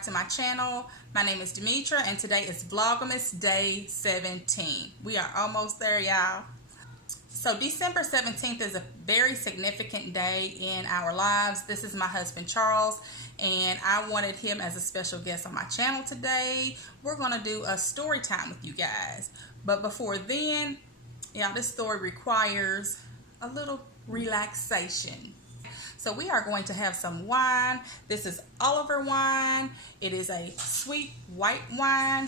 back to my channel. My name is Demetra and today is Vlogmas Day 17. We are almost there, y'all. So December 17th is a very significant day in our lives. This is my husband Charles and I wanted him as a special guest on my channel today. We're going to do a story time with you guys. But before then, this story requires a little relaxation. So we are going to have some wine. This is Oliver wine. It is a sweet white wine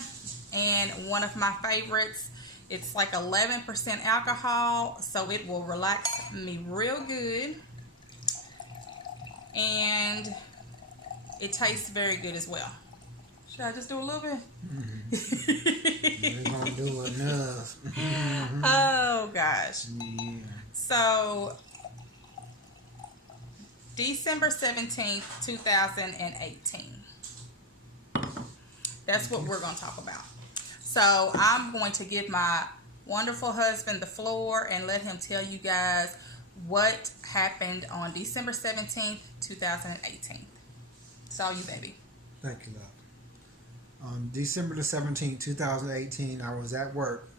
and one of my favorites. It's like 11% alcohol, so it will relax me real good. And it tastes very good as well. Should I just do a little bit? We're going to do enough. Oh, gosh. Yeah. So, December 17th, 2018. That's what we're going to talk about. So, I'm going to give my wonderful husband the floor and let him tell you guys what happened on December 17th, 2018. It's all you, baby. Thank you, love. On December the 17th, 2018, I was at work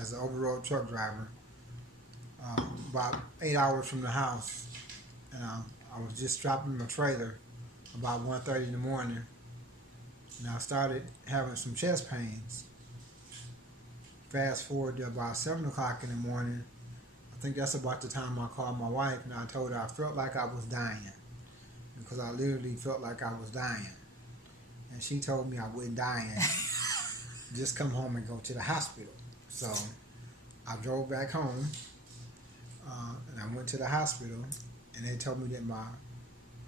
as an over-road truck driver, about 8 hours from the house, and I was just dropping my trailer about 1:30 in the morning, and I started having some chest pains. Fast forward to about 7 o'clock in the morning. I think that's about the time I called my wife, and I told her I felt like I was dying, because I literally felt like I was dying. And she told me I wasn't dying. Just come home and go to the hospital. So I drove back home, and I went to the hospital, and they told me that my,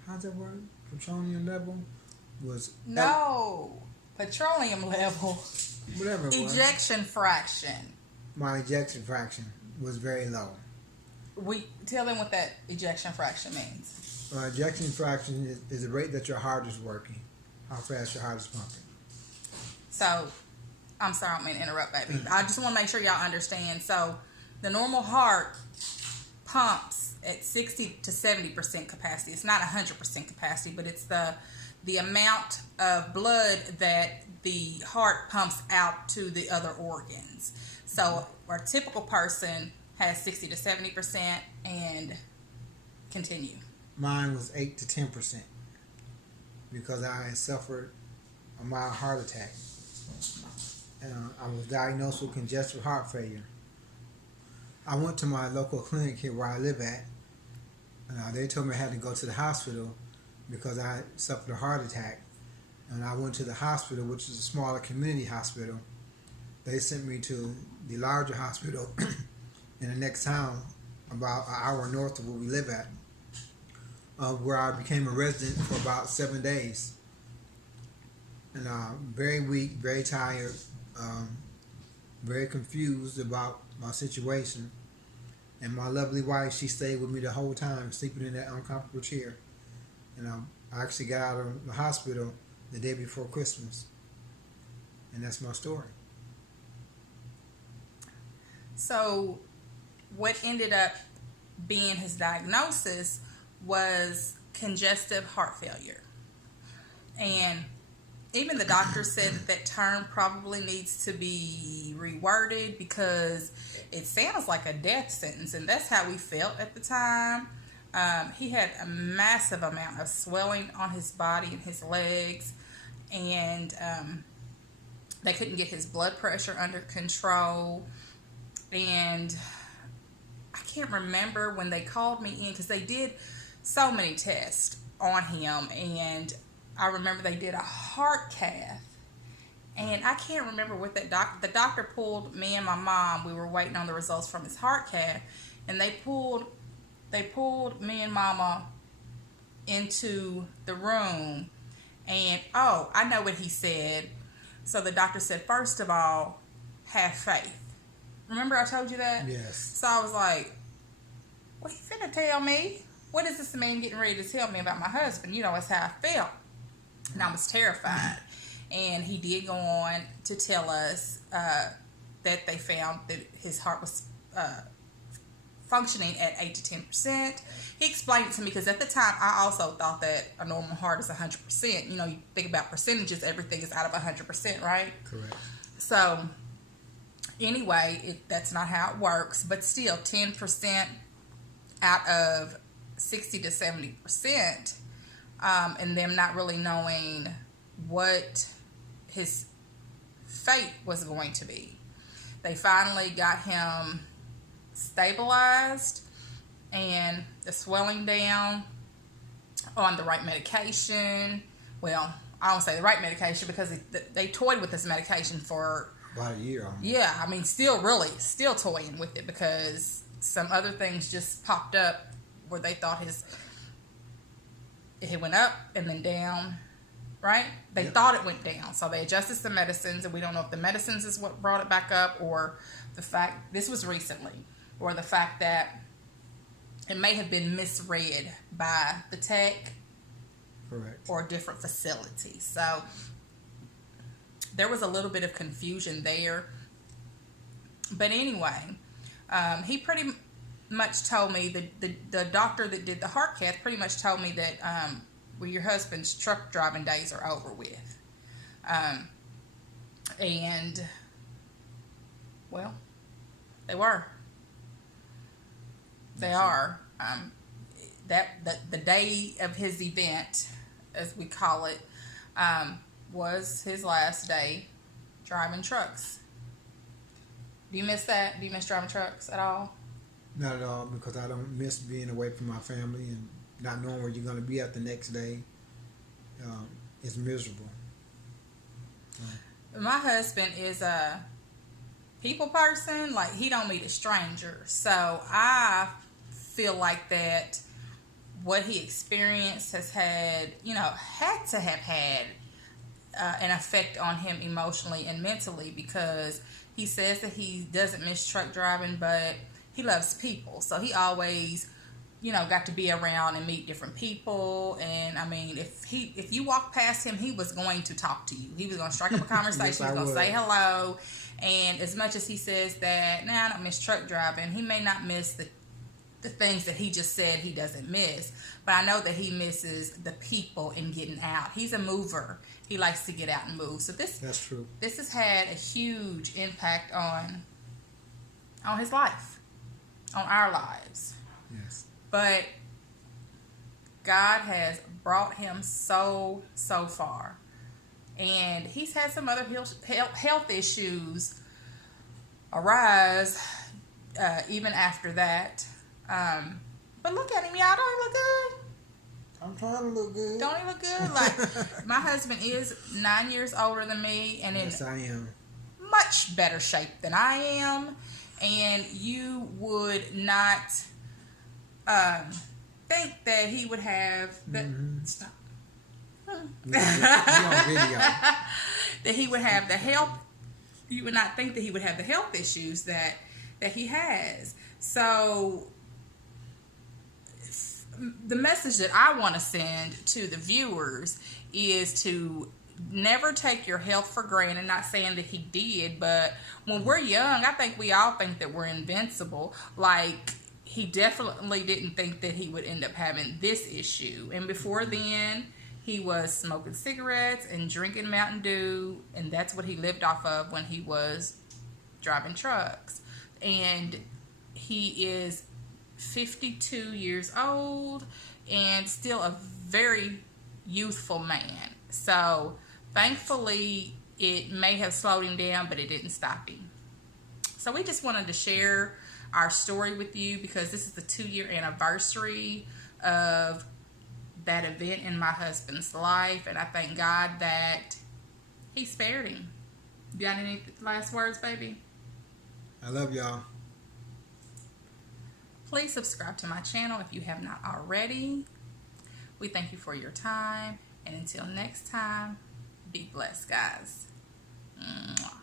how's that word? Petroleum level was... No, petroleum level. Whatever it was. Ejection fraction. My ejection fraction was very low. Tell them what that ejection fraction means. Ejection fraction is the rate that your heart is working. How fast your heart is pumping. So, I'm sorry, I don't mean to interrupt, baby. I just want to make sure y'all understand. So, the normal heart pumps at 60 to 70% capacity. It's not 100% capacity, but it's the amount of blood that the heart pumps out to the other organs. So, our typical person has 60 to 70% and continue. Mine was 8 to 10%. Because I had suffered a mild heart attack. And I was diagnosed with congestive heart failure. I went to my local clinic here where I live at. And they told me I had to go to the hospital because I had suffered a heart attack. And I went to the hospital, which is a smaller community hospital. They sent me to the larger hospital in the next town, about an hour north of where we live at. Where I became a resident for about 7 days. And very weak, very tired, very confused about my situation. And my lovely wife, she stayed with me the whole time, sleeping in that uncomfortable chair. And I actually got out of the hospital the day before Christmas. And that's my story. So, what ended up being his diagnosis was congestive heart failure. And even the doctor said that term probably needs to be reworded because it sounds like a death sentence, and that's how we felt at the time. He had a massive amount of swelling on his body and his legs, and they couldn't get his blood pressure under control. And I can't remember when they called me in because they did so many tests on him, and I remember they did a heart cath, and I can't remember what that the doctor pulled me and my mom. We were waiting on the results from his heart cath, and they pulled me and mama into the room, and I know what he said. So the doctor said, first of all, have faith. Remember I told you that? Yes. So I was like, what he finna tell me? What is this man getting ready to tell me about my husband? That's how I felt. And I was terrified. And he did go on to tell us that they found that his heart was functioning at 8 to 10%. He explained it to me because at the time I also thought that a normal heart is 100%. You know, you think about percentages, everything is out of 100%, right? Correct. So anyway, that's not how it works, but still 10% out of 60 to 70%, and them not really knowing what his fate was going to be. They finally got him stabilized and the swelling down, on the right medication. Well, I don't say the right medication because they toyed with this medication for about a year almost. Yeah, I mean, still toying with it because some other things just popped up where they thought it went up and then down, right? They thought it went down, so they adjusted some medicines, and we don't know if the medicines is what brought it back up, or the fact, this was recently, or the fact that it may have been misread by the tech. Correct. Or a different facility. So there was a little bit of confusion there. But anyway, he pretty much told me, the doctor that did the heart cath pretty much told me that well, your husband's truck driving days are over with. And, well, they were. They are. The day of his event, as we call it, was his last day driving trucks. Do you miss that? Do you miss driving trucks at all? Not at all, because I don't miss being away from my family and not knowing where you're going to be at the next day. It's miserable. My husband is a people person. Like, he don't meet a stranger. So I feel like that what he experienced has had to have had an effect on him emotionally and mentally, because he says that he doesn't miss truck driving, but he loves people. So he always, got to be around and meet different people. And I mean, if you walk past him, he was going to talk to you. He was going to strike up a conversation. Yes, he was going to say hello. And as much as he says that, I don't miss truck driving, he may not miss the things that he just said he doesn't miss. But I know that he misses the people and getting out. He's a mover. He likes to get out and move. So that's true. This has had a huge impact on his life, on our lives. Yes. But God has brought him so far. And he's had some other health issues arise even after that. But look at him, y'all. Don't he look good? I'm trying to look good. Don't he look good? Like, my husband is 9 years older than me, and yes, I am. Much better shape than I am. And you would not think that he would have the stop. That he would have the health. You would not think that he would have the health issues that he has. So the message that I want to send to the viewers is to never take your health for granted. Not saying that he did, but when we're young, I think we all think that we're invincible. Like, he definitely didn't think that he would end up having this issue. And before then, he was smoking cigarettes and drinking Mountain Dew, and that's what he lived off of when he was driving trucks. And he is 52 years old and still a very youthful man. So thankfully it may have slowed him down, but it didn't stop him. So we just wanted to share our story with you because this is the 2-year anniversary of that event in my husband's life, and I thank God that he spared him. You got any last words, baby? I love y'all. Please subscribe to my channel if you have not already. We thank you for your time. And until next time, be blessed, guys. Mwah.